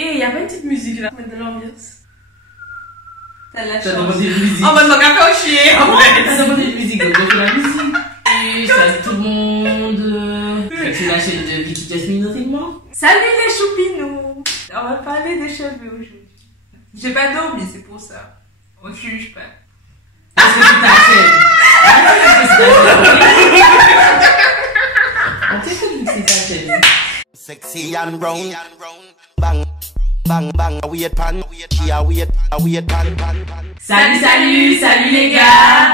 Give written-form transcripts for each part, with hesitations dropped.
Et il y a pas une petite musique là pour mettre de l'ambiance. T'as la chance. T'as demandé une musique. Oh, bah, t'as qu'à faire chier. T'as demandé une musique, donc on fait la musique. Et salut tout le monde. C'est la chaîne de Vicky Jasmine notamment. Salut les choupinous. On va parler des cheveux aujourd'hui. J'ai pas dormi, c'est pour ça. On juge pas. Est-ce que c'est ta chaîne? On t'écoute que c'est ta chaîne. Sexy and brown, bang, bang, bang, weird pan, she a weird pan. Salut les gars.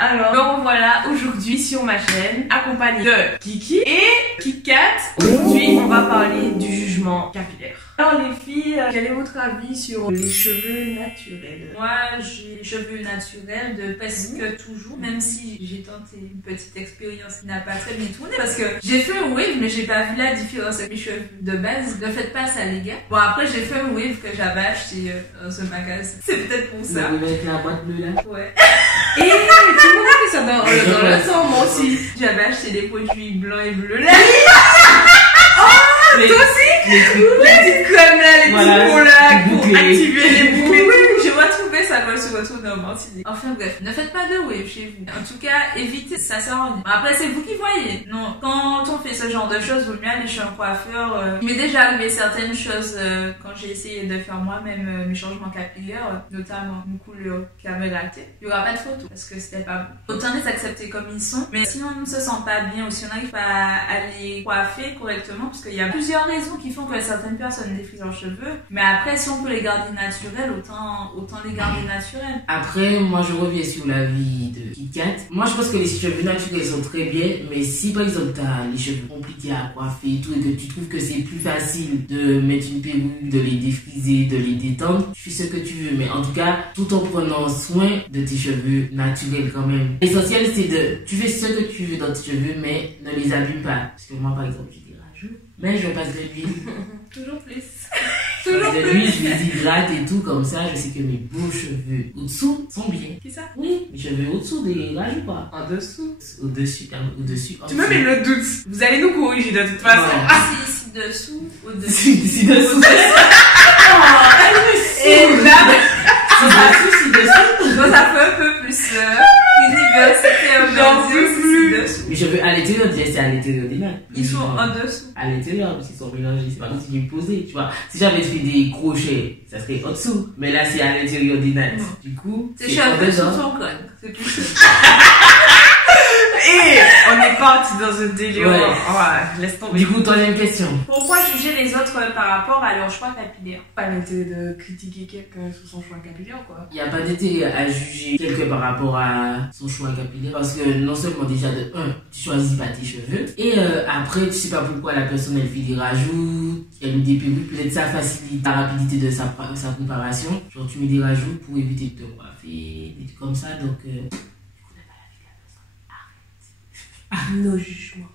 Alors, donc voilà, aujourd'hui sur ma chaîne, accompagnée de Kiki et KitKat. Aujourd'hui, on va parler du jugement capillaire. Alors les filles, quel est votre avis sur les cheveux naturels? Moi, j'ai les cheveux naturels de presque toujours, même si j'ai tenté une petite expérience qui n'a pas très bien tourné, parce que j'ai fait un wave, mais j'ai pas vu la différence avec mes cheveux de base. Ne faites pas ça, les gars. Bon, après, j'ai fait un wave que j'avais acheté dans ce magasin. C'est peut-être pour ça. Vous avec la boîte bleue là? Ouais. Et tout le monde a fait ça dans le sang, moi aussi. J'avais acheté des produits blancs et bleus là. Toi aussi? Les petites crèmes là, les petits mots là, pour activer les boucles. Oui, je retrouvais ça quand je suis retournée en Martinique. Enfin bref, ne faites pas de wave chez vous. En tout cas, évitez, ça sert à rien. Après, c'est vous qui voyez. Non, quand on fait ce genre de choses, vaut mieux aller chez un coiffeur. Il m'est déjà arrivé certaines choses quand j'ai essayé de faire moi-même mes changements capillaires, notamment une couleur caramel latte. Il n'y aura pas de photo parce que c'était pas bon. Autant les accepter comme ils sont, mais si on ne se sent pas bien ou si on n'arrive pas à les coiffer correctement, parce qu'il y a plusieurs raisons qui font que certaines personnes défrisent leurs cheveux, mais après si on peut les garder naturels, autant les garder naturels. Après, moi je reviens sur l'avis de KitKat. Moi je pense que les cheveux naturels sont très bien, mais si par exemple t'as les cheveux compliqués à coiffer et tout, et que tu trouves que c'est plus facile de mettre une perruque, de les défriser, de les détendre, tu fais ce que tu veux, mais en tout cas, tout en prenant soin de tes cheveux naturels quand même. L'essentiel c'est tu fais ce que tu veux dans tes cheveux, mais ne les abîme pas. Parce que moi par exemple, j'ai des rageux, mais je passe de l'huile. Toujours plus. Toujours de l'huile, je les hydrate et tout, comme ça, je sais que mes beaux cheveux au-dessous sont bien. Qui ça? Oui, mes cheveux au-dessous des rages ou pas? En dessous. Au-dessus, au-dessus. Tu me mets le doute. Vous allez nous corriger de toute façon. Ici dessous, au-dessus. Si dessous. Et là, Si dessous. Donc ça fait un peu plus université, J'en peux plus. dessous. Mes cheveux à l'intérieur, c'est à l'intérieur des mains. Ils sont en dessous. À l'intérieur, parce qu'ils sont mélangés. C'est pas comme si je me posais, tu vois. Si j'avais fait des crochets, ça serait en dessous. Mais là, c'est à l'intérieur des nattes. Du coup, Tes cheveux sur ton crâne. C'est plus simple. et on est parti dans un délire. Ouais. Ouais, laisse tomber. Du coup, troisième question. Pourquoi juger les autres par rapport à leur choix capillaire? Pas l'intérêt de critiquer quelqu'un sur son choix capillaire, quoi. Il n'y a pas d'intérêt à juger quelqu'un par rapport à son choix capillaire, parce que non seulement déjà de 1, tu choisis pas tes cheveux, et après tu sais pas pourquoi la personne elle fait des rajouts, elle met des perruques, peut-être ça facilite la rapidité de sa préparation, genre tu mets des rajouts pour éviter de te coiffer, des trucs comme ça, donc tu connais pas la vie de la personne. Nos jugements.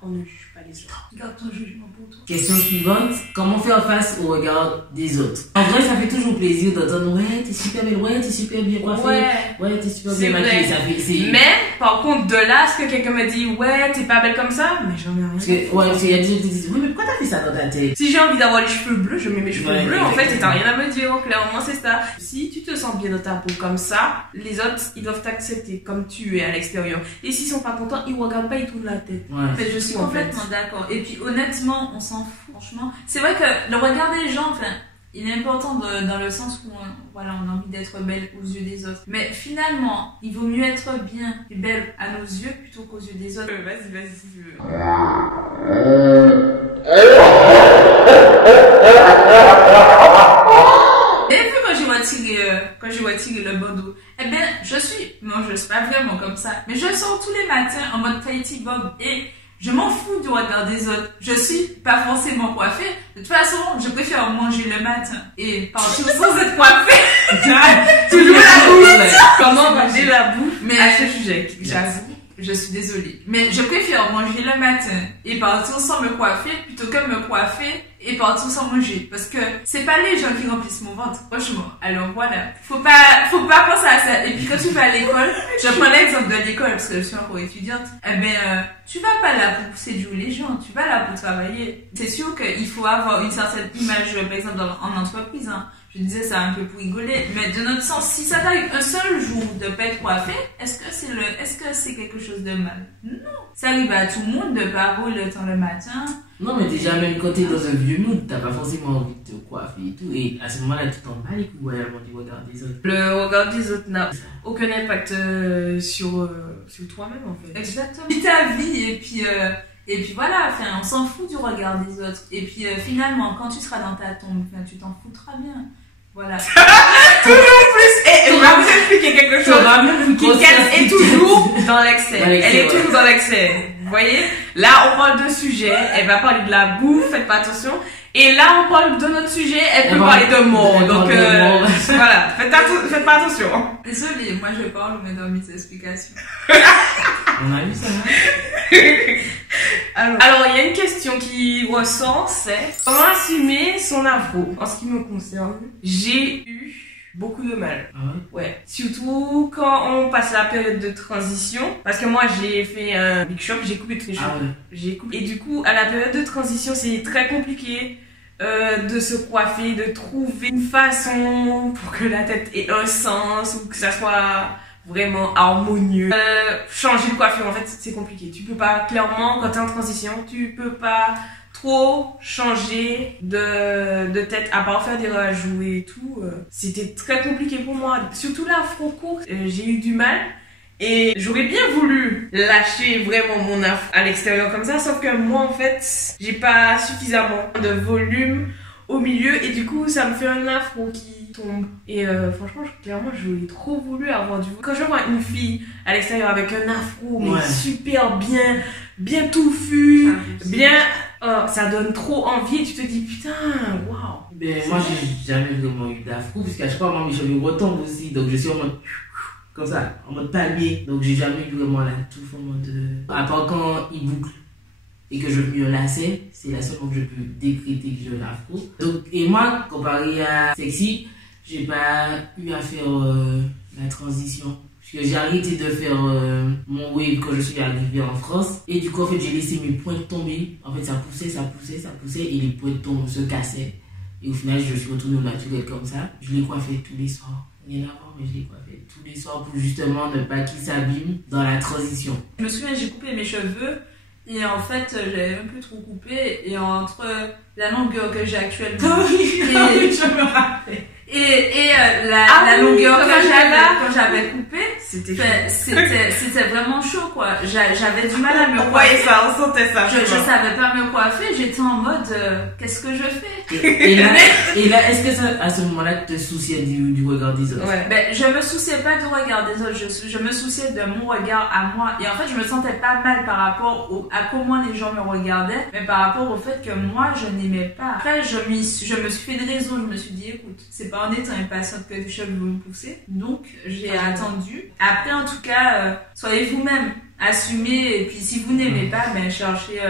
On ne juge pas les autres. Garde ton jugement pour toi. Question suivante, comment faire face au regard des autres? En vrai, ça fait toujours plaisir d'entendre ouais, t'es super belle, ouais, t'es super bien coiffée, ouais, t'es super bien maquillée, ça fait. Mais, par contre, de là, ce que quelqu'un me dit, ouais, t'es pas belle comme ça, mais j'en ai rien. Parce qu'il y a des gens qui disent, oui, mais pourquoi t'as fait ça dans ta tête? Si j'ai envie d'avoir les cheveux bleus, je mets mes cheveux Ouais, bleus, en fait, et t'as exactement. rien à me dire, clairement, c'est ça. Si tu te sens bien dans ta peau comme ça, les autres, ils doivent t'accepter comme tu es à l'extérieur. Et s'ils sont pas contents, ils regardent pas, ils tournent la tête. Ouais. En fait, je suis complètement d'accord. Et puis, honnêtement, on s'en fout, franchement. C'est vrai que le regard des gens, enfin, il est important dans le sens où on a envie d'être belle aux yeux des autres. Mais finalement, il vaut mieux être bien et belle à nos yeux plutôt qu'aux yeux des autres. Vas-y. Et puis quand j'ai retiré le bandeau, eh bien, je suis pas vraiment comme ça, mais je sors tous les matins en mode Tahiti Bob et je m'en fous du regard des autres. Je suis pas forcément coiffée. De toute façon, je préfère manger le matin et partir sans être coiffée. Toujours la bouffe. Comment manger la bouffe Mais à ce sujet? j'avoue, je suis désolée. Mais je préfère manger le matin et partir sans me coiffer plutôt que me coiffer et partout sans manger. Parce que c'est pas les gens qui remplissent mon ventre, franchement. Alors voilà. Faut pas penser à ça. Et puis quand tu vas à l'école, je prends l'exemple de l'école parce que je suis encore étudiante. Tu vas pas là pour séduire les gens, tu vas là pour travailler. C'est sûr qu'il faut avoir une certaine image, par exemple en entreprise, hein. Je disais ça un peu pour rigoler, mais de notre sens, si ça t'arrive un seul jour de pas être coiffé, est-ce que c'est quelque chose de mal? Non. Ça arrive à tout le monde de pas avoir le temps le matin. Non, mais déjà, même quand t'es dans un vieux mood, t'as pas forcément envie de te coiffer et tout. Et à ce moment-là, tu t'en bats les couilles royalement du regard des autres. Le regard des autres n'a aucun impact sur toi-même, en fait. Exactement. Vis ta vie, et puis voilà, on s'en fout du regard des autres. Et puis finalement, quand tu seras dans ta tombe, tu t'en foutras bien. Voilà. Toujours plus. Et je vais vous expliquer quelque chose. KitKat est toujours dans l'excès. Elle est toujours dans l'excès. Vous voyez? Là, on parle de sujet. Elle va parler de la bouffe. Faites pas attention. Et là, on parle de notre sujet. Elle peut parler de mort. Donc, voilà. Faites pas attention. Désolée, moi je parle, mais dans mes explications. On a vu ça, hein? Alors, il y a une question qui ressort, c'est comment assumer son afro? En ce qui me concerne, j'ai eu beaucoup de mal. Ah ouais? Ouais. Surtout quand on passe la période de transition. Parce que moi, j'ai fait un big shop, j'ai coupé tous les cheveux. Ah ouais. J'ai coupé. Et du coup, à la période de transition, c'est très compliqué de se coiffer, de trouver une façon pour que la tête ait un sens ou que ça soit vraiment harmonieux. Changer de coiffure, en fait, c'est compliqué. Tu peux pas, clairement, quand t'es en transition, tu peux pas trop changer de tête, à part faire des rajouts et tout. C'était très compliqué pour moi. Surtout l'afro court, j'ai eu du mal. Et j'aurais bien voulu lâcher vraiment mon afro à l'extérieur comme ça, sauf que moi, en fait, j'ai pas suffisamment de volume au milieu et du coup, ça me fait un afro qui tombe. Et franchement, clairement, j'aurais trop voulu avoir du... Quand je vois une fille à l'extérieur avec un afro, mais super bien touffu, ça donne trop envie et tu te dis, putain, waouh. Ben, moi, j'ai jamais vraiment eu d'afro, parce qu'à chaque fois, moi, mes cheveux retombent aussi, donc je suis en mode... comme ça, en mode palmier. Donc j'ai jamais eu vraiment la touffe en mode... À part quand il boucle et que je mets un lacet, c'est la seule fois que je peux décréter que j'ai l'afro. Donc, et moi, comparé à Sexy, j'ai pas eu à faire la transition. Parce que j'ai arrêté de faire mon wave quand je suis arrivée en France. Et du coup, en fait, j'ai laissé mes pointes tomber. En fait, ça poussait et les pointes se cassaient. Et au final, je suis retournée au naturel comme ça. Je les coiffais tous les soirs. Rien à voir, mais je les coiffais tous les soirs pour justement ne pas qu'ils s'abîment dans la transition. Je me souviens, j'ai coupé mes cheveux et en fait, j'avais un peu trop coupé. Et entre la longueur que j'ai actuellement je me rappelle. Et la longueur que j'avais coupée, c'était vraiment chaud quoi. J'avais du mal à me coiffer. coiffer. Ça, on sentait ça. Je savais pas me coiffer, j'étais en mode qu'est-ce que je fais? Et là, est-ce que ça, à ce moment-là, tu te souciais du regard des autres? Ouais. Ben, je me souciais pas du regard des autres, je me souciais de mon regard à moi. Et en fait, je me sentais pas mal par rapport à comment les gens me regardaient, mais par rapport au fait que moi, je n'aimais pas. Après, je me suis fait des raisons, je me suis dit, écoute, c'est pas en étant impatiente que tes cheveux vont me pousser. Donc, j'ai attendu. Après, en tout cas, soyez vous-même, assumez, et puis si vous n'aimez pas, ben, cherchez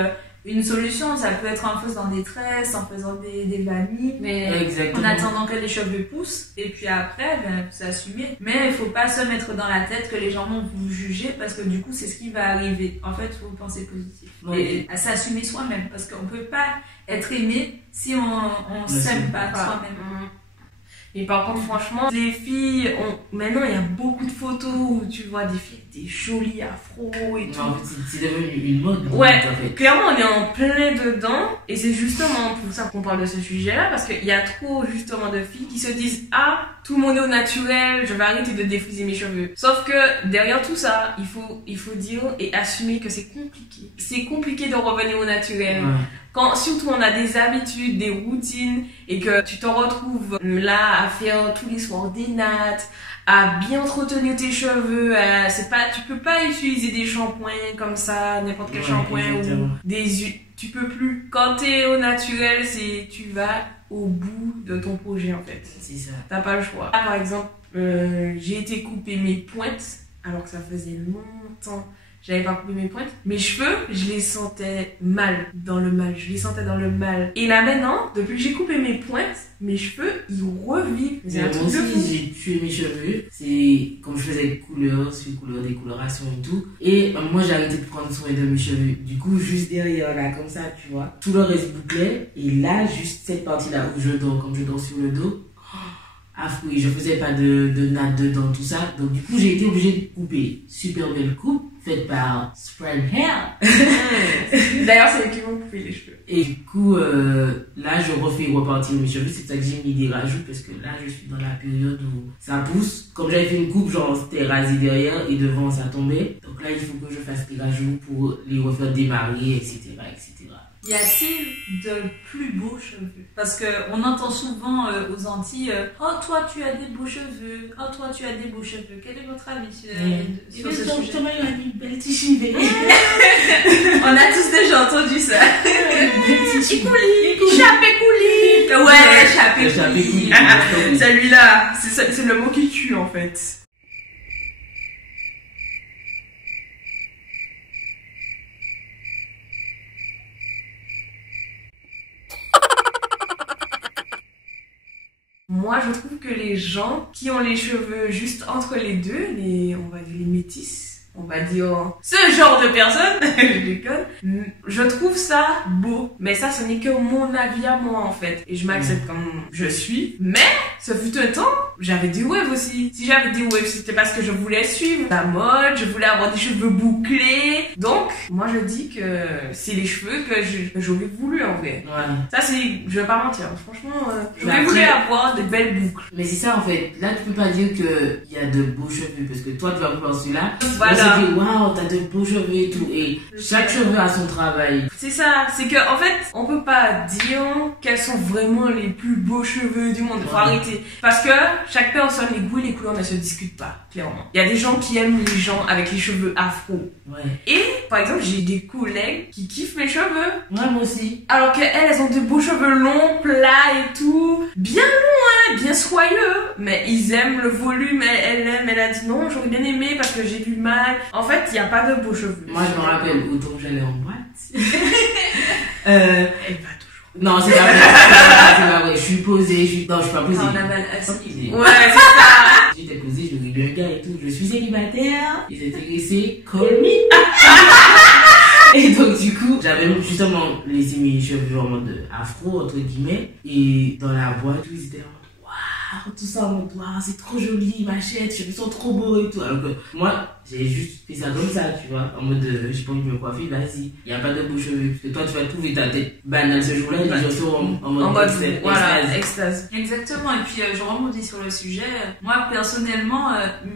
une solution. Ça peut être en faisant des tresses, en faisant des vanilles, mais en attendant que les cheveux poussent, et puis après, ben, vous assumez. Mais il faut pas se mettre dans la tête que les gens vont vous juger, parce que du coup, c'est ce qui va arriver. En fait, il faut penser positif. Et à s'assumer soi-même, parce qu'on peut pas être aimé si on s'aime pas soi-même. Et par contre, franchement, les filles maintenant, il y a beaucoup de photos où tu vois des filles avec des jolis afros et tout. En fait, c'est devenu une mode. Ouais, en fait. clairement, on est en plein dedans. Et c'est justement pour ça qu'on parle de ce sujet-là. Parce qu'il y a trop, justement, de filles qui se disent, ah, tout le monde est au naturel, je vais arrêter de défriser mes cheveux. Sauf que derrière tout ça, il faut dire et assumer que c'est compliqué. C'est compliqué de revenir au naturel. Ouais. Quand surtout on a des habitudes, des routines et que tu te retrouves là à faire tous les soirs des nattes, à bien entretenir tes cheveux, tu peux pas utiliser des shampoings comme ça, n'importe quel shampoing exactement. Ou des huiles, tu peux plus. Quand t'es au naturel, tu vas au bout de ton projet en fait. C'est ça. T'as pas le choix. Là, par exemple, j'ai été couper mes pointes alors que ça faisait longtemps j'avais pas coupé mes pointes. Mes cheveux, je les sentais dans le mal. Et là maintenant, depuis que j'ai coupé mes pointes, mes cheveux, ils revivent. C'est un truc de fou. J'ai tué mes cheveux. C'est comme je faisais couleur sur couleur, décoloration et tout. Et moi, j'ai arrêté de prendre soin de mes cheveux. Du coup, juste derrière, là, comme ça, tu vois, tout le reste bouclé. Et là, juste cette partie-là où je dors, comme je dors sur le dos, affreux. Je faisais pas de nattes dedans, tout ça. Donc, du coup, j'ai été obligée de couper. Super belle coupe, faite par Spread Hair. D'ailleurs, c'est eux qui vont couper les cheveux. Et du coup, là, je refais repartir mes cheveux. C'est pour ça que j'ai mis des rajouts, parce que là, je suis dans la période où ça pousse. Comme j'avais fait une coupe, genre, c'était rasé derrière et devant, ça tombait. Donc là, il faut que je fasse des rajouts pour les refaire démarrer, etc., etc. Y a-t-il de plus beaux cheveux? Parce qu'on entend souvent aux Antilles oh, toi, tu as des beaux cheveux. Oh, toi, tu as des beaux cheveux. Quel est votre avis sur ce sujet? On a tous déjà entendu ça. Chapé-couli. Ouais, chapé-couli. Celui-là, c'est le mot qui tue en fait. Moi, je trouve que les gens qui ont les cheveux juste entre les deux, on va dire les métis, on va dire ce genre de personnes, je déconne, je trouve ça beau. Mais ça, ce n'est que mon avis à moi en fait. Et je m'accepte comme je suis. Mais, ce fut un temps, j'avais des waves aussi. Si j'avais des waves, c'était parce que je voulais suivre la mode, je voulais avoir des cheveux bouclés. Donc, moi je dis que c'est les cheveux que j'aurais voulu en vrai. Ouais. Ça c'est, je vais pas mentir, franchement, j'aurais voulu avoir de belles boucles. Mais c'est ça en fait, là tu peux pas dire qu'il y a de beaux cheveux, parce que toi tu vas vouloir celui-là. Voilà. On se dit waouh, t'as de beaux cheveux et tout, et chaque cheveu a son travail. C'est ça, c'est que en fait, on peut pas dire quels sont vraiment les plus beaux cheveux du monde. Faut arrêter. Parce que chaque personne, les goûts et les couleurs ne se discutent pas, clairement. Il y a des gens qui aiment les gens avec les cheveux afro. Ouais. Et, par exemple, j'ai des collègues qui kiffent mes cheveux. Ouais, moi aussi. Alors qu'elles ont de beaux cheveux longs, plats et tout. Bien longs, hein, bien soyeux. Mais ils aiment le volume, elle a dit non, j'aurais bien aimé parce que j'ai du mal. En fait, il n'y a pas de beaux cheveux. Moi, je me rappelle autant que j'allais en boîte. Elle va toujours. Non, c'est pas vrai. C'est pas vrai. Je suis posée, non, je suis pas posée. On avait assis. Ouais, c'est ça. J'étais posée, je regardais un gars et tout. Je suis célibataire. Ils étaient intéressés. Call me. Et donc, du coup, j'avais justement laissé mes cheveux en mode afro, entre guillemets. Et dans la boîte, ils étaient en mode waouh, tout ça en mode waouh, c'est trop joli, ma chèvre, cheveux sont trop beaux et tout. Alors que moi, j'ai juste fait ça comme ça, tu vois, en mode j'ai pas envie de me coiffer, vas-y, il n'y a pas de beaux cheveux. Parce que toi, tu vas trouver ta tête banale ce jour-là, et les gens sont en mode extase. Exactement, et puis je rebondis sur le sujet. Moi, personnellement,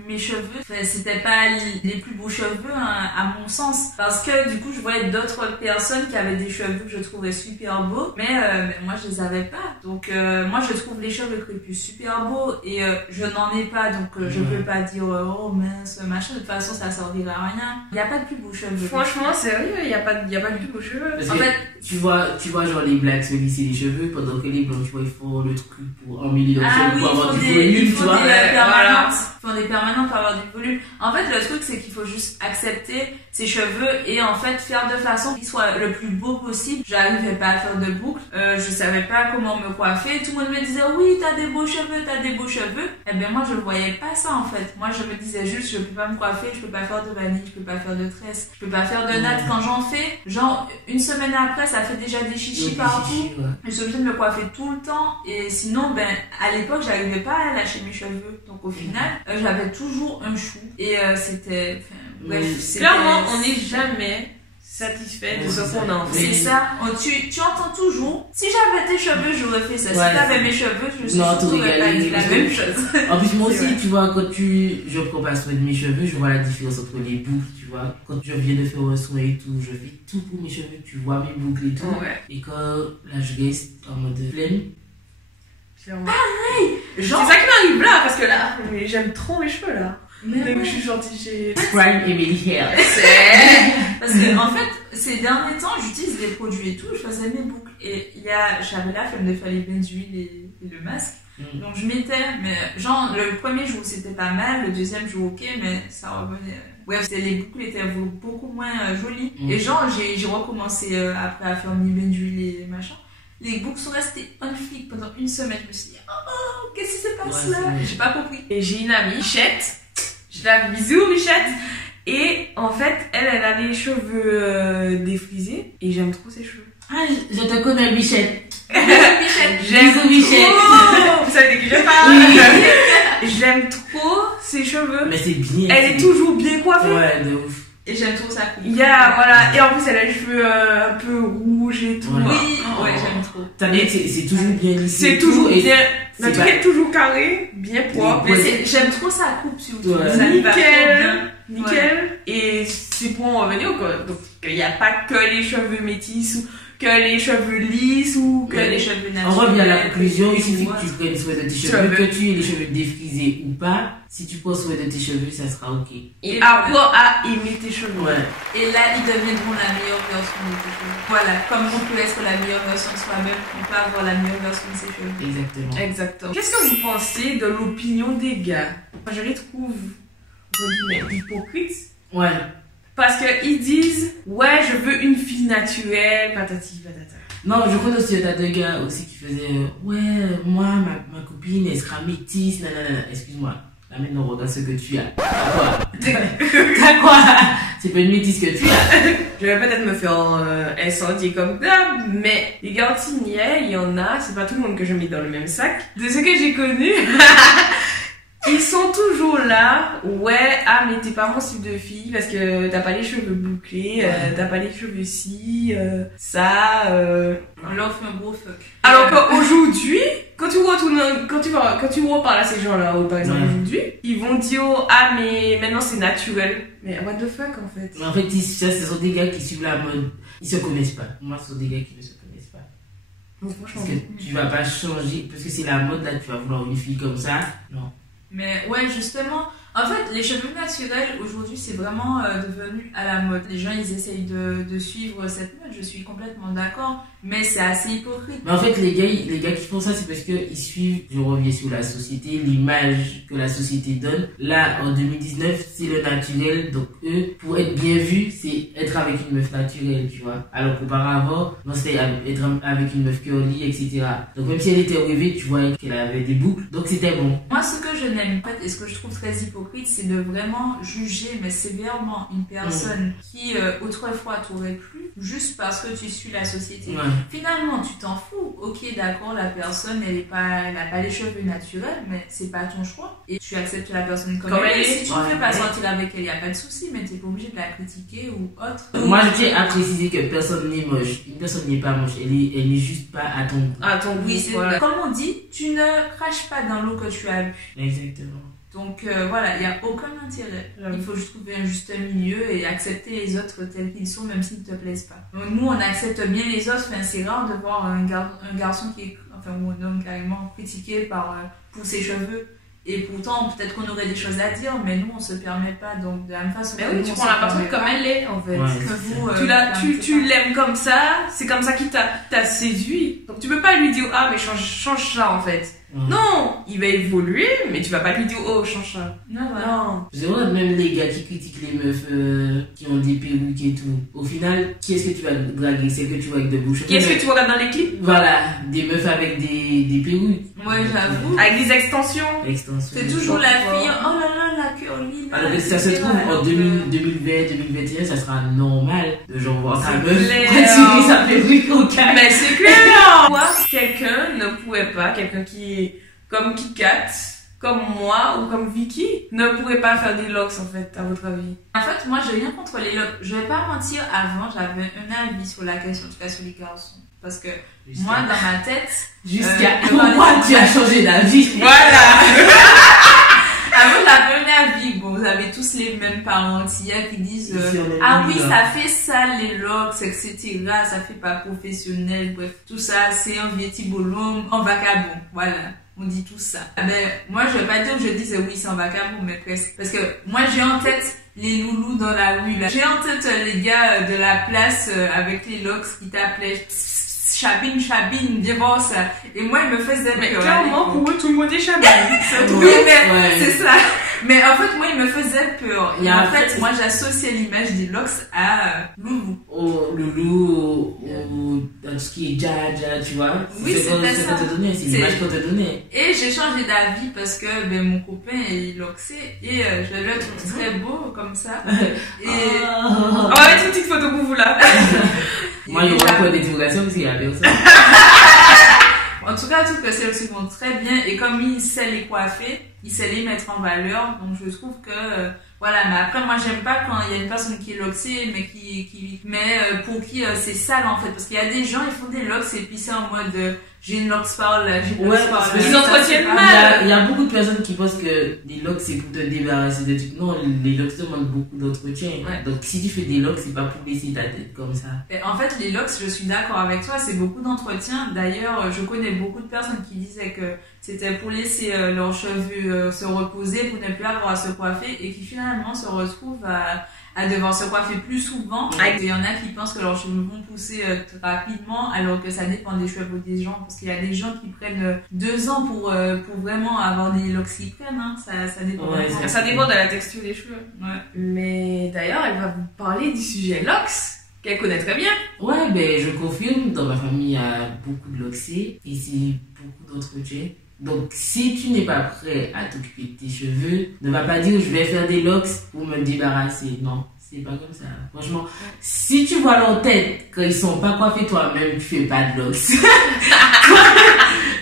mes cheveux, c'était pas les plus beaux cheveux, hein, à mon sens. Parce que du coup, je voyais d'autres personnes qui avaient des cheveux que je trouvais super beaux, mais moi, je les avais pas. Donc, moi, je trouve les cheveux crépus super beaux, et je n'en ai pas, donc je peux pas dire oh mince, machin. De toute façon, ça servira à rien. Il n'y a pas de plus beaux cheveux. Franchement, sérieux, il n'y a pas de plus beaux cheveux. Parce en que fait, tu vois genre les blacks se lisser les cheveux, pendant que les blancs, tu vois, ils font le truc pour emmêler leurs cheveux, pour avoir du volume, tu vois. Ils font des permanentes pour avoir du volume. En fait, le truc, c'est qu'il faut juste accepter ses cheveux et en fait faire de façon qu'ils soient le plus beau possible. J'arrivais pas à faire de boucles, je savais pas comment me coiffer. Tout le monde me disait oui, t'as des beaux cheveux, t'as des beaux cheveux. Et bien moi, je voyais pas ça en fait. Moi, je me disais juste, je peux pas me coiffer, je peux pas faire de vanille, je peux pas faire de tresses, je peux pas faire de nattes. Quand j'en fais, genre une semaine après, ça fait déjà des chichis partout. Je suis obligée de me coiffer tout le temps et sinon, à l'époque, j'arrivais pas à lâcher mes cheveux. Donc au final, j'avais toujours un chou et c'était... Bref, clairement, on n'est jamais satisfait de ce qu'on a en fait. C'est ça. Tu entends toujours. Si j'avais tes cheveux, j'aurais fait ça. Si t'avais mes cheveux, je suis sûre que j'aurais pas dit la même chose. En plus, moi aussi, tu vois, quand je prends pas soin de mes cheveux, je vois la différence entre les boucles, tu vois. Quand je viens de faire un soin et tout, je fais tout pour mes cheveux, tu vois mes boucles et tout. Ouais. Et quand là, je reste en mode pleine. Pareil. C'est ça qui m'arrive là, parce que là, j'aime trop mes cheveux là. Dès que je suis sortie chez Prime Emily Hair. Parce que en fait, ces derniers temps, j'utilise des produits et tout, je faisais mes boucles. Et j'avais la flemme de faire les bains d'huile et le masque. Donc je mettais, mais genre le premier jour c'était pas mal, le deuxième jour ok, mais ça revenait. Bref, les boucles étaient beaucoup moins jolies. Et genre j'ai recommencé après à faire mes bains d'huile et machin. Les boucles sont restées on flic pendant une semaine. Je me suis dit, oh, qu'est-ce qui se passe là? J'ai pas compris. Et j'ai une amie, Michette. Je la bisous, Michette. Et en fait, elle a les cheveux défrisés. Et j'aime trop ses cheveux. Ah, je te connais, Michette. J'aime Michette. Vous savez de qui je parle? J'aime trop ses cheveux. Mais c'est bien. Elle est toujours bien coiffée. Ouais, de ouf. Et j'aime trop sa coupe. Voilà. Et en plus, elle a les cheveux un peu rouges et tout. Ouais. Oui, ouais, j'aime trop. T'as bien, c'est toujours bien lissé. C'est toujours bien. C'est Le truc est toujours carré, bien propre. Mais j'aime trop sa coupe surtout. Ouais. Ça lui va trop bien. Nickel. Ouais. Et c'est pour en revenir quoi. Donc, il n'y a pas que les cheveux métis ou que les cheveux lisses ou que les cheveux naturels. On revient à la conclusion, il suffit que tu prennes soin de tes cheveux, que tu aies les cheveux défrisés ou pas. Si tu prends soin de tes cheveux, ça sera ok. Et apprends à aimer tes cheveux. Ouais. Et là, ils deviendront la meilleure version de tes cheveux. Voilà, comme on peut être la meilleure version de soi-même, on peut avoir la meilleure version de ses cheveux. Exactement. Qu'est-ce que vous pensez de l'opinion des gars? Moi, je les trouve hypocrites. Ouais. Parce qu'ils disent, ouais, je veux une fille naturelle, patati patata. Non, je connais aussi un tas de gars aussi qui faisaient, ouais, moi, ma copine, elle sera métisse, nanana. Excuse-moi. Là, maintenant, regarde ce que tu as. T'as quoi? C'est pas une métisse que tu as. Je vais peut-être me faire incendier comme ça, mais les gantiniers, il y en a, c'est pas tout le monde que je mets dans le même sac. De ce que j'ai connu, ils sont toujours là, ouais, ah mais t'es pas mon style de fille parce que t'as pas les cheveux bouclés, t'as pas les cheveux ci, ça, On leur fait un gros fuck. Alors qu'aujourd'hui, quand tu reparles à ces gens-là, par exemple aujourd'hui, ils vont dire, ah mais maintenant c'est naturel. Mais what the fuck en fait? Mais en fait, ce sont des gars qui suivent la mode. Ils se connaissent pas. Moi, ce sont des gars qui ne se connaissent pas. Donc, franchement, parce que tu vas pas changer, parce que c'est la mode là, tu vas vouloir une fille comme ça. Non. Mais ouais, justement, en fait, les cheveux naturels, aujourd'hui, c'est vraiment devenu à la mode. Les gens, ils essayent de suivre cette mode, je suis complètement d'accord, mais c'est assez hypocrite. Mais en fait, les gars qui font ça, c'est parce qu'ils suivent, je reviens sur la société, l'image que la société donne. Là, en 2019, c'est le naturel, donc eux, pour être bien vus, c'est être avec une meuf naturelle, tu vois. Alors qu'auparavant, non, c'était être avec une meuf curly, etc. Donc même si elle était rêvée, tu vois qu'elle avait des boucles, donc c'était bon. Moi, ce que je n'aime pas, et ce que je trouve très hypocrite, c'est de vraiment juger, mais sévèrement, une personne qui, autrefois, t'aurait plu, juste parce que tu suis la société. Ouais. Finalement, tu t'en fous. Ok, d'accord, la personne, elle n'a pas les cheveux naturels, mais c'est pas ton choix. Et tu acceptes la personne comme elle est. Si tu ne fais pas sortir avec elle, il n'y a pas de souci, mais tu n'es pas obligé de la critiquer ou autre. Moi, je tiens à préciser que personne n'est moche. Une personne n'est pas moche. Elle n'est juste pas à ton goût. à ton goût. Oui, c'est voilà. comme on dit, tu ne craches pas dans l'eau que tu as bu. Exactement. Donc voilà, il n'y a aucun intérêt. Il faut juste trouver un juste milieu et accepter les autres tels qu'ils sont, même s'ils ne te plaisent pas. Donc, nous, on accepte bien les autres. Enfin, c'est rare de voir un garçon qui est, enfin, ou un homme carrément critiqué pour ses cheveux. Et pourtant, peut-être qu'on aurait des choses à dire, mais nous, on se permet pas. Donc, de la même façon, Mais oui, tu prends la personne comme elle est, en fait. Ouais, que vous, tu l'aimes comme ça, c'est comme ça qu'il t'a séduit. Donc, tu peux pas lui dire, ah, mais change ça, en fait. Non, il va évoluer, mais tu vas pas lui dire, oh, change ça. Non, voilà. Non. C'est vrai, même les gars qui critiquent les meufs qui ont des perruques et tout. Au final, qui est-ce que tu vas draguer? C'est que tu vois avec de bouches. Qui est-ce que tu regardes dans les clips? Voilà, des meufs avec des perruques. Ouais, j'avoue. Avec des extensions. Extension. C'est toujours la fille, oh là là, la curly. Alors que si ça se trouve, en 2020, 2021, ça sera normal de genre voir sa meuf continuer sa perruque au calme. Mais c'est clair. Moi, quelqu'un ne pourrait pas, quelqu'un qui est comme Kit Kat, comme moi ou comme Vicky, ne pourrait pas faire des locks en fait, à votre avis? En fait, moi, j'ai rien contre les locks. Je vais pas mentir, avant, j'avais un avis sur la question, en tout cas sur les garçons. Parce que moi, dans ma tête... Jusqu'à pourquoi tu as changé d'avis? Voilà. Avant, j'avais un avis. Bon, vous avez tous les mêmes parents antillais qui disent ah oui, ça fait ça les locks, etc. Ça fait pas professionnel. Bref, tout ça, c'est un vieux bolon en vacabon. Voilà. On dit tout ça. Ben, moi, je vais pas dire que je disais oui, c'est en vacabon, mais presque. Parce que moi, j'ai en tête les loulous dans la rue, là. J'ai en tête les gars de la place avec les locks qui t'appelaient Chabine, viens voir ça. Et moi, il me faisait Mais peur. clairement, pour eux, tout le monde est chabine. Oui, mais Ouais. c'est ça. Mais en fait, moi, il me faisait peur. Il y Et a en un fait, fait- moi, j'associais l'image des locks à Loulou. Au loulou, dans tout ce qui est Jaja, tu vois. Oui, c'est c'était ce ça. qu'on te donnait, c'est l'image qu'on te donnait. Et j'ai changé d'avis parce que ben, mon copain est loxé et je le trouve très beau comme ça. Et On va mettre une petite photo pour vous là. Moi, il y aura un point d'interrogation parce qu'il y a personne. en tout cas, je trouve que c'est aussi bon très bien et comme il sait les coiffer, il sait les mettre en valeur. Donc je trouve que voilà, mais après moi j'aime pas quand il y a une personne qui est loxée mais pour qui c'est sale en fait parce qu'il y a des gens ils font des locks et puis c'est en mode j'ai une locks par là, j'ai une Ouais, locks par là. parce qu'ils Ça, entretiennent c'est pas- mal. Il y a beaucoup de personnes qui pensent que les locks c'est pour te débarrasser de trucs. Non, les locks demandent beaucoup d'entretien. Ouais. Donc si tu fais des locks, c'est pas pour laisser ta tête comme ça. Et en fait, les locks, je suis d'accord avec toi, c'est beaucoup d'entretien. D'ailleurs, je connais beaucoup de personnes qui disaient que c'était pour laisser leurs cheveux se reposer, pour ne plus avoir à se coiffer, et qui finalement se retrouvent à devoir se coiffer plus souvent. Ouais. Et il y en a qui pensent que leurs cheveux vont pousser rapidement, alors que ça dépend des cheveux des gens, parce qu'il y a des gens qui prennent 2 ans pour vraiment avoir des locks qui prennent. Hein. Ça dépend. Ouais, vraiment. Ça dépend de la texture des cheveux. Ouais. Mais d'ailleurs, elle va vous parler du sujet locks, qu'elle connaît très bien. Ouais, ben je confirme, dans ma famille, il y a beaucoup de loxés et c'est beaucoup d'entretien. Donc, si tu n'es pas prêt à t'occuper de tes cheveux, ne va pas dire je vais faire des locks pour me débarrasser. Non, c'est pas comme ça. Franchement, si tu vois leur tête quand ils sont pas coiffés toi-même, tu fais pas de locks.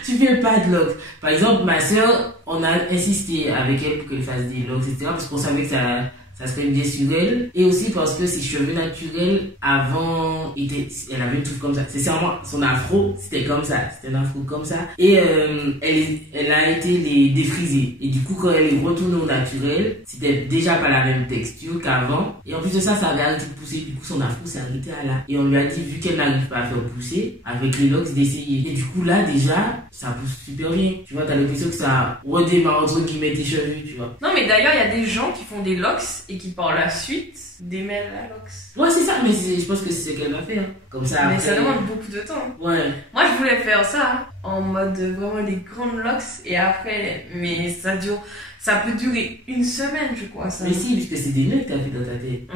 Tu fais pas de locks. Par exemple, ma soeur, on a insisté avec elle pour qu'elle fasse des locks, etc. Parce qu'on savait que ça serait bien sur elle. Et aussi parce que ses cheveux naturels, avant, elle avait une touffe comme ça. C'est sûrement son afro, c'était comme ça. C'était un afro comme ça. Et elle a été les défrisée. Et du coup, quand elle est retournée au naturel, c'était déjà pas la même texture qu'avant. Et en plus de ça, ça avait arrêté de pousser. Du coup, son afro s'est arrêté à là. Et on lui a dit, vu qu'elle n'arrive pas à faire pousser, avec les locks, d'essayer. Et du coup, là, déjà, ça pousse super bien. Tu vois, t'as l'impression que ça redémarre entre guillemets tes cheveux, tu vois. Non, mais d'ailleurs, il y a des gens qui font des locks et qui par la suite démêlent la locks. Ouais, c'est ça, mais je pense que c'est ce qu'elle va faire. Comme ça, Mais après... ça demande beaucoup de temps. Ouais. Moi, je voulais faire ça hein, en mode vraiment les grandes locks et après, mais ça peut durer 1 semaine, je crois. Ça. Mais si, puisque c'est des nœuds que t'as fait dans ta tête.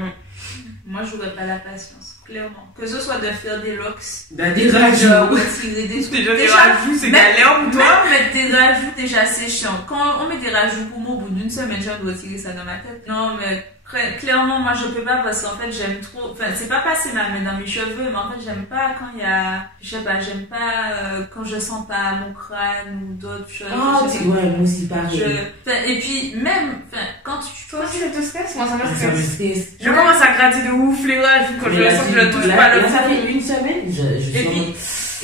Moi, j'aurais pas la patience, clairement. Que ce soit de faire des locks, Bah, des genre rajouts. retirer des trucs. Déjà, des rajouts, c'est galère pour toi. Même mettre des rajouts, déjà, c'est chiant. Quand on met des rajouts pour moi, au bout d'1 semaine, j'ai envie de retirer ça dans ma tête. Non, mais clairement, moi, je peux pas parce qu'en fait, j'aime trop. Enfin, c'est pas passer ma main dans mes cheveux, mais en fait, j'aime pas quand il y a. Je sais pas, j'aime pas quand je sens pas mon crâne ou d'autres choses. Oh, Je sais ouais, moi aussi, pareil. et puis, même, quand tu. Toi aussi, ça te stresse? Moi, ça me Ça me stresse. stresse. Je commence à gratter de ouf les rajouts quand je Mais sens que je ne touche là, pas le là, ça fond. fait 1 semaine, je suis Et en puis, mode-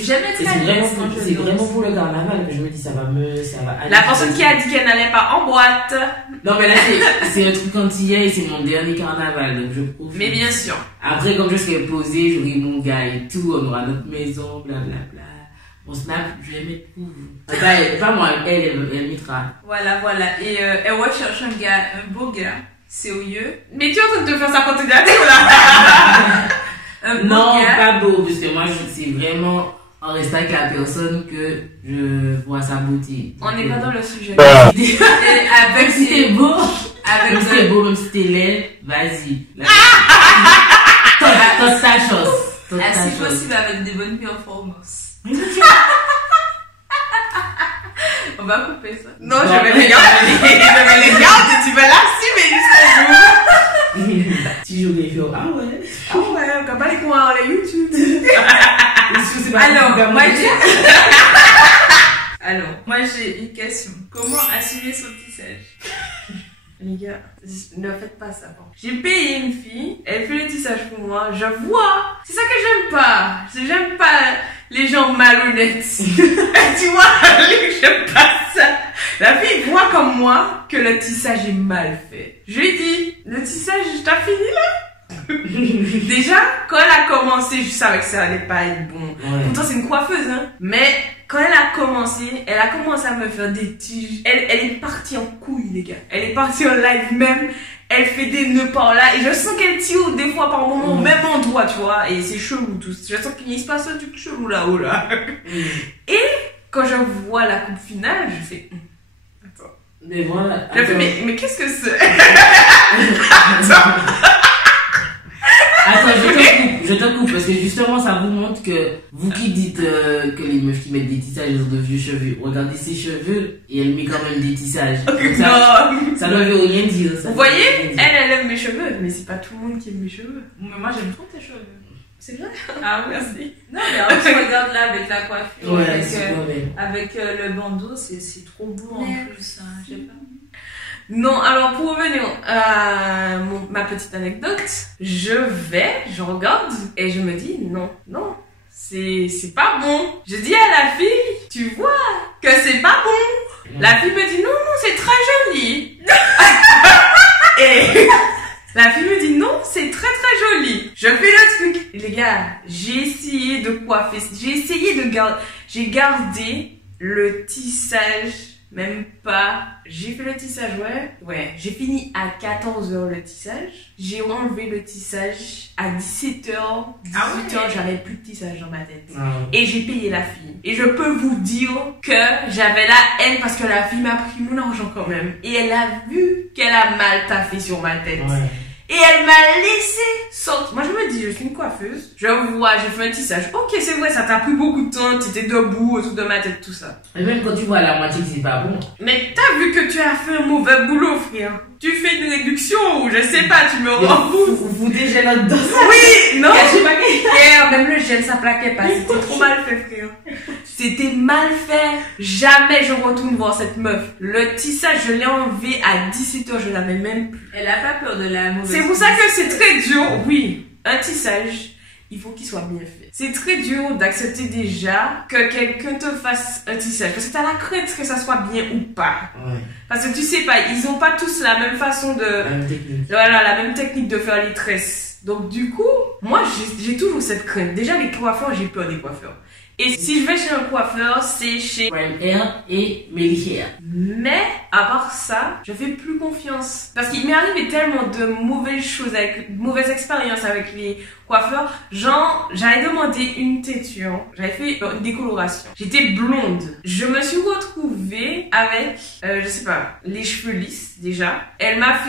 j'aime Et être c'est la vraiment, laisse quand je c'est danse. vraiment pour le carnaval que je me dis ça va aller. La personne qui a dit qu'elle n'allait pas en boîte. Non, mais là, c'est un truc antillais et c'est mon dernier carnaval, donc je profite. Mais bien sûr. Après, comme je serai posé, j'aurai mon gars et tout, on aura notre maison, blablabla. Mon snap, je vais mettre pour vous. Pas moi, elle mettra. Voilà. Et elle recherche un beau gars, sérieux. Mais tu es en train de te faire sa candidature là. Un beau Non, gars. pas beau, parce que moi, c'est vraiment en restant avec la personne que je vois sa beauté. On n'est pas dans le sujet. Et Même avec si t'es beau, avec même si t'es beau, même si t'es laid, vas-y. Tente ta chose. Tente ta si chose. possible avec des bonnes performances. On va couper ça. Non, je vais les garder. Je vais les garder. Tu vas l'assumer jusqu'au bout. Tu joues des films. Ah ouais. Ah ouais, on va pas les coins les YouTube. Alors, moi j'ai une question. Comment assumer son tissage? Les gars, ne faites pas ça. Bon. J'ai payé une fille, elle fait le tissage pour moi, je vois. C'est ça que j'aime pas. J'aime pas les gens malhonnêtes. Tu vois, j'aime pas ça. La fille voit comme moi que le tissage est mal fait. Je lui ai dit, le tissage, t'as fini là? Déjà, quand elle a commencé, je savais que ça allait pas être bon. Ouais. Pourtant, c'est une coiffeuse, hein. Mais quand elle a commencé à me faire des tiges. Elle est partie en couille, les gars. Elle est partie en live même. elle fait des nœuds par là, et je sens qu'elle tire des fois par moment au même endroit, tu vois, et c'est chelou tout. Je sens qu'il se passe un truc chelou là-haut, là. Et quand je vois la coupe finale, je fais... Attends. Mais voilà. Je fais, mais qu'est-ce que c'est? Attends, je te coupe, parce que justement, ça vous montre que vous qui dites que les meufs qui mettent des tissages, elles ont de vieux cheveux. Regardez ses cheveux et elle met quand même des tissages. Donc ça ne veut rien dire. Vous voyez, elle aime mes cheveux, mais c'est pas tout le monde qui aime mes cheveux. Mais moi, j'aime trop tes cheveux. C'est vrai? Ah oui, merci. Non, mais alors, tu regardes là avec la coiffure, ouais, avec le bandeau, c'est trop beau en plus. Hein, je sais pas. Non, alors pour revenir à ma petite anecdote, je regarde et je me dis non, c'est pas bon. Je dis à la fille, tu vois que c'est pas bon. La fille me dit non, c'est très joli. Et la fille me dit non, c'est très très joli. Je fais le truc. Et les gars, j'ai essayé de coiffer, j'ai gardé le tissage. Même pas. J'ai fait le tissage, ouais. J'ai fini à 14h le tissage. J'ai enlevé le tissage à 17h. 18h, j'avais plus de tissage dans ma tête. Et j'ai payé la fille. Et je peux vous dire que j'avais la haine parce que la fille m'a pris mon argent quand même. Et elle a vu qu'elle a mal taffé sur ma tête. Et elle m'a laissé sortir. Moi, je me dis, je suis une coiffeuse. Je vois, j'ai fait un tissage. Ok, c'est vrai, ça t'a pris beaucoup de temps. T'étais debout, autour de ma tête, tout ça. Et même quand tu vois la moitié, c'est pas bon. Mais t'as vu que tu as fait un mauvais boulot, frère. Tu fais une réduction ou je sais pas, tu me rends fou. Vous déjà là-dedans. Oui, non. Frère, même le gel, ça plaquait pas. C'était trop mal fait, frère. C'était mal fait. Jamais je retourne voir cette meuf. Le tissage, je l'ai enlevé à 17h, je l'avais même plus. Elle a pas peur de la mauvaise. C'est pour ça que c'est très dur. Oui, un tissage, il faut qu'il soit bien fait. C'est très dur d'accepter déjà que quelqu'un te fasse un tissage. Parce que t'as la crainte que ça soit bien ou pas. Parce que tu sais pas, ils ont pas tous la même façon de... La même technique. Voilà, la même technique de faire les tresses. Donc du coup, moi j'ai toujours cette crainte. Déjà les coiffeurs, j'ai peur des coiffeurs. Et si je vais chez un coiffeur, c'est chez Prime Hair et Melly Hair. Mais à part ça, je fais plus confiance. Parce qu'il m'est arrivé tellement de mauvaises choses, mauvaises expériences avec les coiffeurs. Genre, j'avais demandé une teinture, j'avais fait une décoloration. J'étais blonde. Je me suis retrouvée avec, je sais pas, les cheveux lisses déjà. La meuf,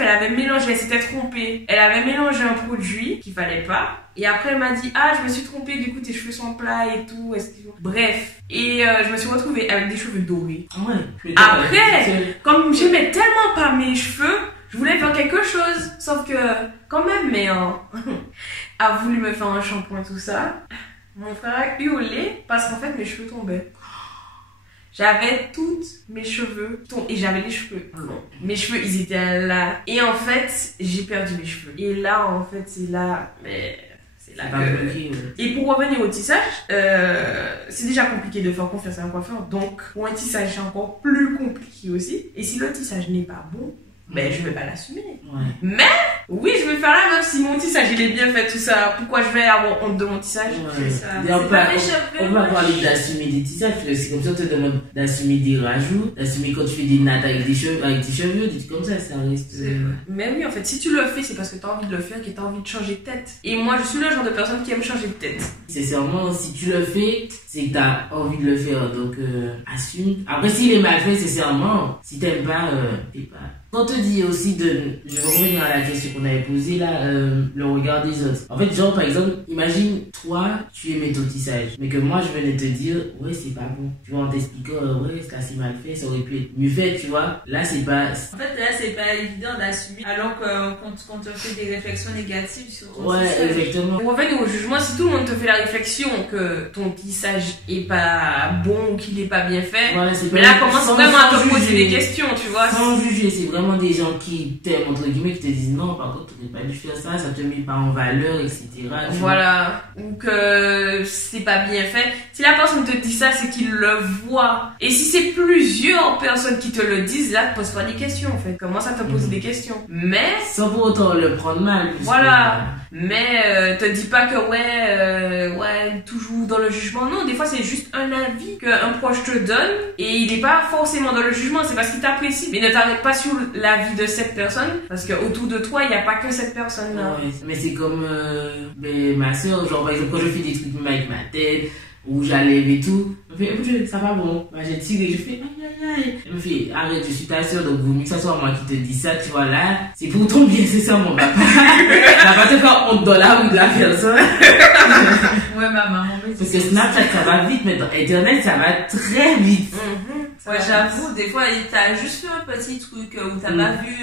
elle avait mélangé, elle s'était trompée. Elle avait mélangé un produit qu'il fallait pas. Et après, elle m'a dit, ah, je me suis trompée, du coup, tes cheveux sont plats et tout. Bref. Et je me suis retrouvée avec des cheveux dorés. Après, comme j'aimais tellement pas mes cheveux, je voulais faire quelque chose. Sauf que, quand même, mais a voulu me faire un shampoing et tout ça. Mon frère a hurlé parce qu'en fait, mes cheveux tombaient. J'avais toutes mes cheveux et j'avais les cheveux blonds. Mes cheveux, ils étaient là. Et en fait, j'ai perdu mes cheveux. Et là, en fait, c'est là... Mais... Et pour revenir au tissage, c'est déjà compliqué de faire confiance à un coiffeur. Donc, pour un tissage, c'est encore plus compliqué aussi. Et si le tissage n'est pas bon, ben je vais pas l'assumer. Mais oui, je vais faire la meuf si mon tissage il est bien fait, tout ça. Pourquoi je vais avoir honte de mon tissage? C'est ça. On va parler d'assumer des tissages, parce que c'est comme ça qu'on te demande d'assumer des rajouts, d'assumer quand tu fais des nattes avec des cheveux, des trucs comme ça, ça reste. Mais oui, en fait, si tu le fais, c'est parce que tu as envie de le faire, que tu as envie de changer de tête. Et moi, je suis le genre de personne qui aime changer de tête. C'est sûrement, si tu le fais, c'est que tu as envie de le faire, donc assume. Après, s'il est mal fait, c'est sûrement, si t'aimes pas, fais pas. Quand on te dit aussi je vais revenir à la question qu'on avait posée là, le regard des autres. En fait, genre par exemple, imagine toi, tu aimais ton tissage, mais que moi je venais te dire, ouais c'est pas bon. Tu vois, en t'expliquant, ouais c'est assez mal fait, ça aurait pu être mieux fait, tu vois. Là c'est pas... En fait là c'est pas évident d'assumer, alors qu'on te fait des réflexions négatives sur... Ouais, tissage. Exactement. Pour revenir au jugement, si tout le monde te fait la réflexion que ton tissage est pas bon ou qu'il est pas bien fait, voilà, c'est mais là commence vraiment à te poser des questions, tu vois. Sans juger, c'est vraiment des gens qui t'aiment entre guillemets, qui te disent non, par contre tu n'aurais pas dû faire ça, ça te met pas en valeur, etc. Voilà, ou que c'est pas bien fait. Si la personne te dit ça, c'est qu'il le voit. Et si c'est plusieurs personnes qui te le disent, là, pose pas des questions en fait. Commence à te poser des questions. Mais sans pour autant le prendre mal. Voilà. Mais te dis pas que ouais, toujours dans le jugement. Non, des fois c'est juste un avis qu'un proche te donne et il est pas forcément dans le jugement, c'est parce qu'il t'apprécie. Mais ne t'arrête pas sur la vie de cette personne, parce qu'autour de toi, il n'y a pas que cette personne-là. Ouais, mais c'est comme ma soeur, genre par exemple quand je fais des trucs avec ma tête, où j'allève et tout, elle me fait, ça va bon, bah, j'ai tiré, je fais aïe aïe aïe, elle me fait, arrête, je suis ta soeur, donc vaut mieux que ça soit moi qui te dis ça, tu vois là, c'est pour ton bien, c'est ça mon papa. Ça va te faire honte dans la rue de la personne. Ouais, ma maman. Parce que Snapchat ça va vite, mais dans Internet ça va très vite. Ouais, j'avoue, des fois, t'as juste fait un petit truc où t'as pas vu,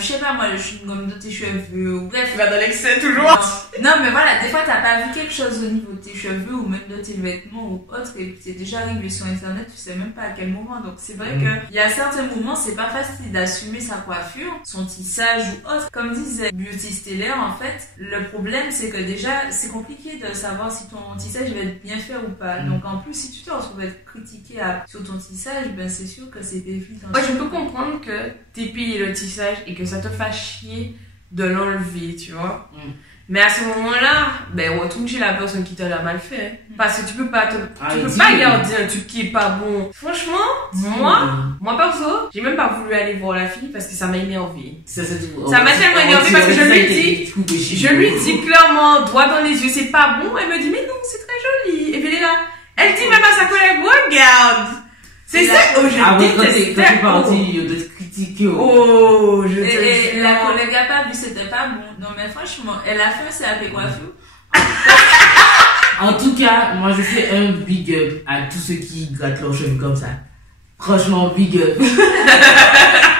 je sais pas moi, le chewing-gum de tes cheveux, ou bref. Tu vas dans l'excès toujours. Non, mais voilà, des fois, t'as pas vu quelque chose au niveau de tes cheveux, ou même de tes vêtements, ou autre, et puis t'es déjà arrivé sur Internet, tu sais même pas à quel moment. Donc, c'est vrai que il y a certains moments, c'est pas facile d'assumer sa coiffure, son tissage ou autre. Comme disait Beauty Stellaire, en fait, le problème, c'est que déjà, c'est compliqué de savoir si ton tissage va être bien fait ou pas. Donc, en plus, si tu te retrouves à être critiqué sur ton tissage, ben c'est sûr que c'est évident. Moi, je peux comprendre que t'aies payé le tissage et que ça te fasse chier de l'enlever, tu vois. Mais à ce moment-là, ben retourne chez la personne qui te l'a mal fait. Parce que tu peux pas garder un truc qui est pas bon. Franchement, moi perso, j'ai même pas voulu aller voir la fille parce que ça m'a énervé. Ça m'a tellement énervé parce que je lui dis clairement, droit dans les yeux, c'est pas bon. Elle me dit, mais non, c'est très joli. Et puis elle est là. Elle dit même à sa collègue, regarde. C'est ça, je déteste. Quand tu es parti, de te critiquer. Et la collègue a pas vu, c'était pas bon. Non, mais franchement, elle a fait ça avec coiffure. En tout cas, moi je fais un big up à tous ceux qui grattent leurs cheveux comme ça. Franchement, big up.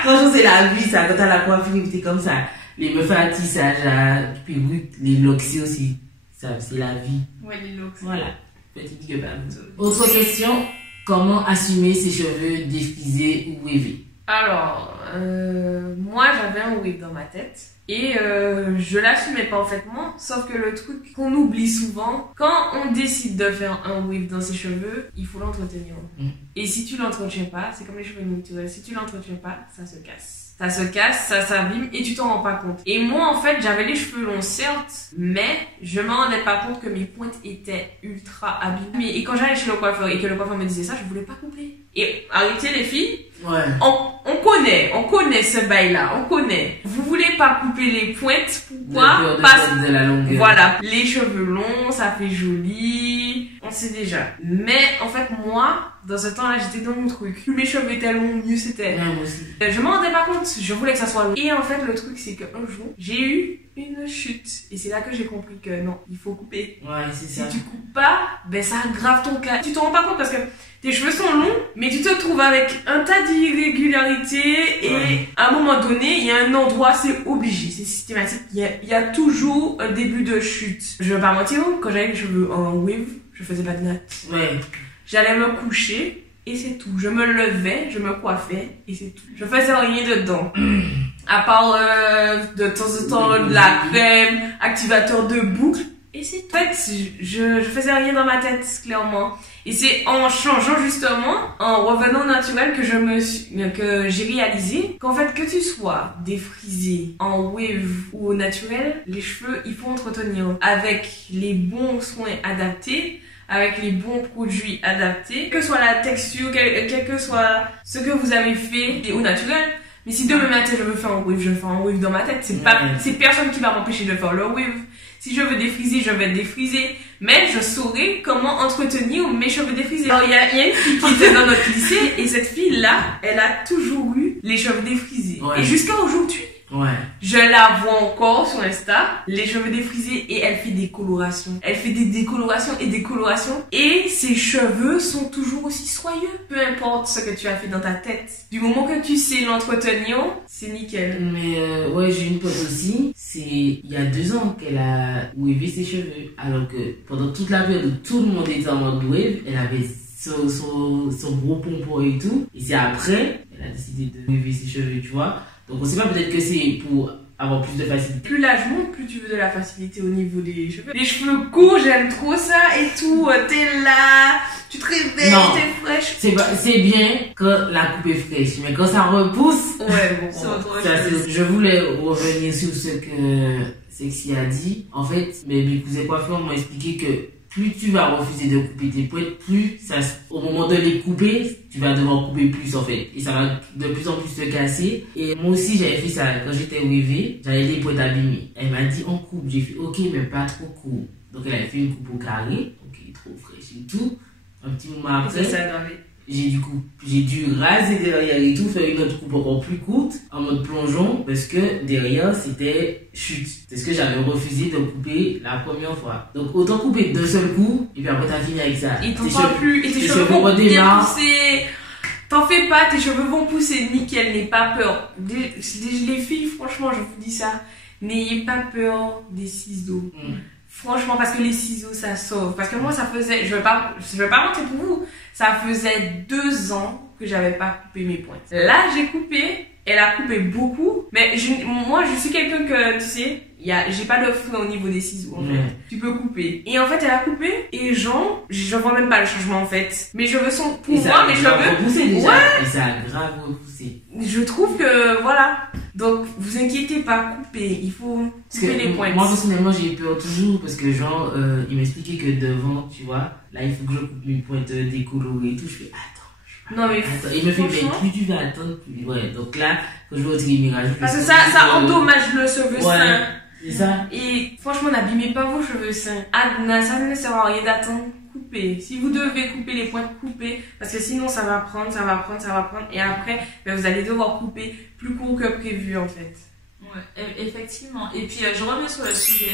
Franchement, c'est la vie, ça. Quand t'as la coiffure, t'es comme ça. Les meufs à tissage, puis oui, les locks aussi. Ça, c'est la vie. Ouais, les locks. Voilà. Petit big up à vous. Autre question. Comment assumer ses cheveux défrisés ou wavés? Alors, moi j'avais un wave dans ma tête et je l'assumais parfaitement, sauf que le truc qu'on oublie souvent, quand on décide de faire un wave dans ses cheveux, il faut l'entretenir. Et si tu l'entretiens pas, c'est comme les cheveux naturels, si tu l'entretiens pas, ça se casse. Ça se casse, ça s'abîme et tu t'en rends pas compte. Et moi en fait j'avais les cheveux longs certes, mais je me rendais pas compte que mes pointes étaient ultra abîmées. Et quand j'allais chez le coiffeur et que le coiffeur me disait ça, je voulais pas couper. Et arrêtez les filles, on connaît ce bail là, on connaît. Vous voulez pas couper les pointes, pourquoi? Parce que la longueur. Voilà, les cheveux longs, ça fait joli, on sait déjà. Mais en fait moi, dans ce temps-là, j'étais dans mon truc. Plus mes cheveux étaient longs, mieux c'était. Ouais, moi aussi. Je m'en rendais pas compte, je voulais que ça soit long. Et en fait, le truc, c'est qu'un jour, j'ai eu une chute. Et c'est là que j'ai compris que non, il faut couper. Ouais, c'est ça. Si tu coupes pas, ben ça aggrave ton cas. Tu te rends pas compte parce que tes cheveux sont longs, mais tu te trouves avec un tas d'irrégularités. Et à un moment donné, il y a un endroit, c'est obligé, c'est systématique. Il y a toujours un début de chute. Je vais pas mentir, quand j'avais les cheveux en wave, je faisais pas de natte. Ouais. J'allais me coucher et c'est tout. Je me levais, je me coiffais et c'est tout. Je faisais rien dedans. À part de temps en temps de la crème, activateur de boucle et c'est tout. En fait, je faisais rien dans ma tête, clairement. Et c'est en changeant justement, en revenant naturel que j'ai réalisé qu'en fait, que tu sois défrisé en wave ou au naturel, les cheveux, il faut entretenir avec les bons soins adaptés, avec les bons produits adaptés, que soit la texture, quel que soit ce que vous avez fait au naturel. Mais si demain matin je veux faire un wave, je fais un wave dans ma tête. C'est personne qui va m'empêcher de faire le wave. Si je veux défriser, je vais défriser. Mais je saurai comment entretenir mes cheveux défrisés. Alors il y a une fille qui était dans notre lycée et cette fille-là, elle a toujours eu les cheveux défrisés. Ouais. Et jusqu'à aujourd'hui, ouais, je la vois encore sur Insta, les cheveux défrisés et elle fait des colorations. Elle fait des décolorations et des colorations et ses cheveux sont toujours aussi soyeux. Peu importe ce que tu as fait dans ta tête. Du moment que tu sais l'entretenir, c'est nickel. Mais ouais, j'ai une pote aussi, c'est il y a 2 ans qu'elle a wavé ses cheveux. Alors que pendant toute la période où tout le monde était en mode wave, elle avait son gros pompon et tout. Et c'est après, elle a décidé de waver ses cheveux, tu vois. Donc on sait pas, peut-être que c'est pour avoir plus de facilité. Plus l'âge monte, plus tu veux de la facilité au niveau des cheveux. Les cheveux courts, j'aime trop ça et tout. T'es là, tu te réveilles, t'es fraîche. C'est bien quand la coupe est fraîche, mais quand ça repousse... Ouais, bon, je voulais revenir sur ce que Sexy a dit. En fait, mes cousins coiffeurs m'ont expliqué que plus tu vas refuser de couper tes pointes, plus ça, au moment de les couper, tu vas devoir couper plus en fait. Et ça va de plus en plus te casser. Et moi aussi, j'avais fait ça quand j'étais wavée. J'avais les pointes abîmées. Elle m'a dit on coupe. J'ai fait ok, mais pas trop court. Donc elle avait fait une coupe au carré. Ok, trop fraîche et tout. Un petit moment après, j'ai dû raser derrière et tout, faire une autre coupe encore plus courte, en mode plongeon, parce que derrière c'était chute. C'est ce que j'avais refusé de couper la première fois. Donc autant couper d'un seul coup, et puis après t'as fini avec ça. Et t'en parles plus, et tes cheveux vont bien pousser. T'en fais pas, tes cheveux vont pousser nickel, n'aie pas peur. Les filles, franchement, je vous dis ça, n'ayez pas peur des ciseaux. Franchement, parce que les ciseaux, ça sauve. Parce que moi, ça faisait, je vais pas mentir pour vous, ça faisait 2 ans que j'avais pas coupé mes pointes. Là, j'ai coupé, elle a coupé beaucoup, mais moi, je suis quelqu'un que, tu sais, j'ai pas de frein au niveau des ciseaux, en fait. Tu peux couper. Et en fait, elle a coupé, et je vois même pas le changement, en fait. Mes cheveux sont, pour moi, mes cheveux, déjà. Ouais. Et ça a grave repoussé. Je trouve que, voilà. Donc, vous inquiétez pas, couper. Il faut couper les pointes. Moi, personnellement, j'ai peur toujours parce que, genre, il m'expliquait que devant, tu vois, là, il faut que je coupe mes pointes décolorées et tout. Je fais, attends. Non, mais il me fait, mais plus tu vas attendre, plus. Ouais, donc là, quand je vais au trimégrage. Parce que ça endommage le cheveu sain. C'est ça. Et franchement, n'abîmez pas vos cheveux sains. Ça ne sert à rien d'attendre. Coupez. Si vous devez couper les pointes, coupez. Parce que sinon, ça va prendre. Et après, vous allez devoir couper plus court que prévu, en fait. Ouais, effectivement. Et puis, je reviens sur le sujet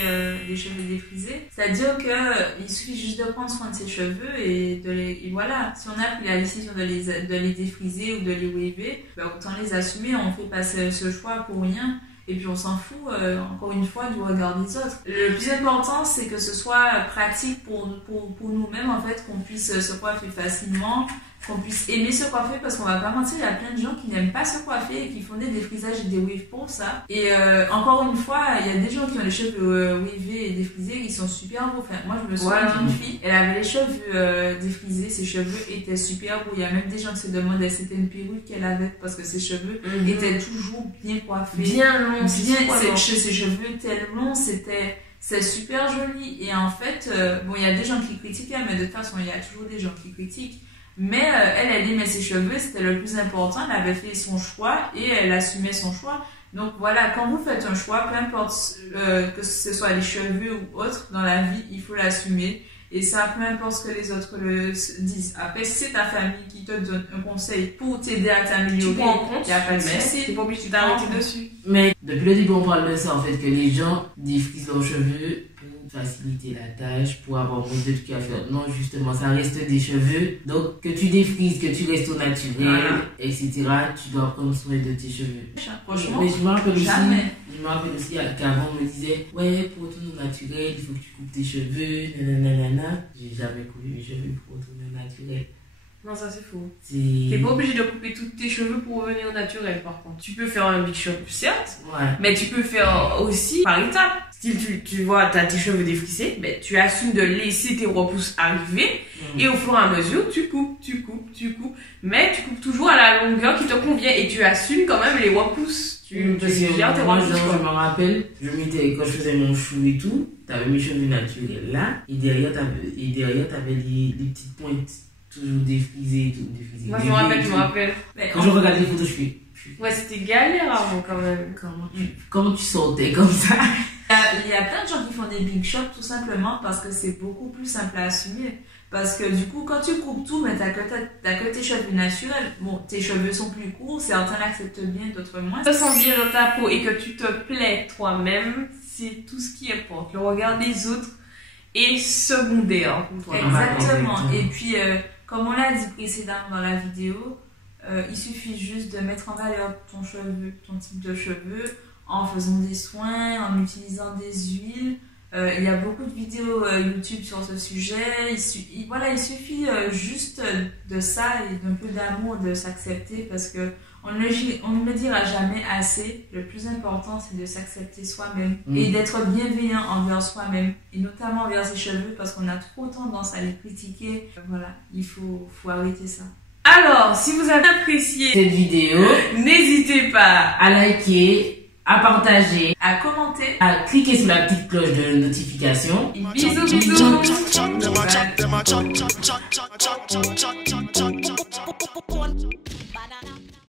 des cheveux défrisés. C'est-à-dire qu'il suffit juste de prendre soin de ses cheveux et voilà. Si on a pris la décision de les défriser ou de les waver, autant les assumer. On fait passer ce choix pour rien. Et puis on s'en fout, encore une fois, du regard des autres. Le plus important, c'est que ce soit pratique pour nous-mêmes, en fait, qu'on puisse se coiffer facilement, qu'on puisse aimer se coiffer, parce qu'on va pas mentir, il y a plein de gens qui n'aiment pas se coiffer et qui font des défrisages et des waves pour ça. Et encore une fois, il y a des gens qui ont les cheveux wavés et défrisés qui sont super beaux. Enfin, moi, je me souviens d'une fille, elle avait les cheveux défrisés, ses cheveux étaient super beaux. Il y a même des gens qui se demandent si c'était une perruque qu'elle avait, parce que ses cheveux étaient toujours bien coiffés. Bien longs, ses cheveux étaient longs, c'est super joli. Et en fait, il y a des gens qui critiquaient, mais de toute façon, il y a toujours des gens qui critiquent. Mais elle aimait ses cheveux, c'était le plus important. Elle avait fait son choix et elle assumait son choix. Donc voilà, quand vous faites un choix, peu importe que ce soit les cheveux ou autre dans la vie, il faut l'assumer. Et ça, peu importe ce que les autres disent. Après, si c'est ta famille qui te donne un conseil pour t'aider à t'améliorer, il n'y a pas de souci. Tu n'es pas obligé de t'arrêter dessus. Mais depuis le début, on parle de ça, en fait, que les gens défrisent leurs cheveux pour faciliter la tâche, pour avoir moins de trucs à faire. Non, justement, ça reste des cheveux. Donc, que tu défrises, que tu restes au naturel, etc., tu dois prendre soin de tes cheveux. Franchement, mais je me rappelle aussi qu'avant, on me disait, ouais, pour retourner au naturel, il faut que tu coupes tes cheveux, nanana. J'ai jamais coupé mes cheveux pour retourner au naturel. Non, ça c'est faux. T'es pas obligé de couper tous tes cheveux pour revenir au naturel, par contre. Tu peux faire un big shop, certes, mais tu peux faire aussi par étapes. Style, tu vois, t'as tes cheveux défrisés, mais tu assumes de laisser tes repousses arriver, et au fur et à mesure, tu coupes, mais tu coupes toujours à la longueur qui te convient, et tu assumes quand même les repousses. Je me rappelle, quand je faisais mon chou et tout, t'avais mes cheveux naturels là, et derrière t'avais les petites pointes. Toujours défrisé, tout défrisé. Moi, je me rappelle. Quand je regarde les photos, je fais. Ouais, c'était galère avant quand même. Comment tu sortais comme ça? Il y a plein de gens qui font des big shops tout simplement parce que c'est beaucoup plus simple à assumer. Parce que du coup, quand tu coupes tout, mais t'as que tes cheveux naturels. Bon, tes cheveux sont plus courts, certains l'acceptent bien, d'autres moins. Tu te sens bien dans ta peau et que tu te plais toi-même, c'est tout ce qui importe. Le regard des autres est secondaire. Exactement. Et puis, comme on l'a dit précédemment dans la vidéo, il suffit juste de mettre en valeur ton type de cheveux, en faisant des soins, en utilisant des huiles. Il y a beaucoup de vidéos YouTube sur ce sujet. Il suffit juste de ça et d'un peu d'amour, de s'accepter, parce que on ne le dira jamais assez. Le plus important, c'est de s'accepter soi-même et d'être bienveillant envers soi-même, et notamment envers ses cheveux, parce qu'on a trop tendance à les critiquer. Voilà, il faut arrêter ça. Alors, si vous avez apprécié cette vidéo, n'hésitez pas à liker, à partager, à commenter, à cliquer sur la petite cloche de notification. Bisous, bisous.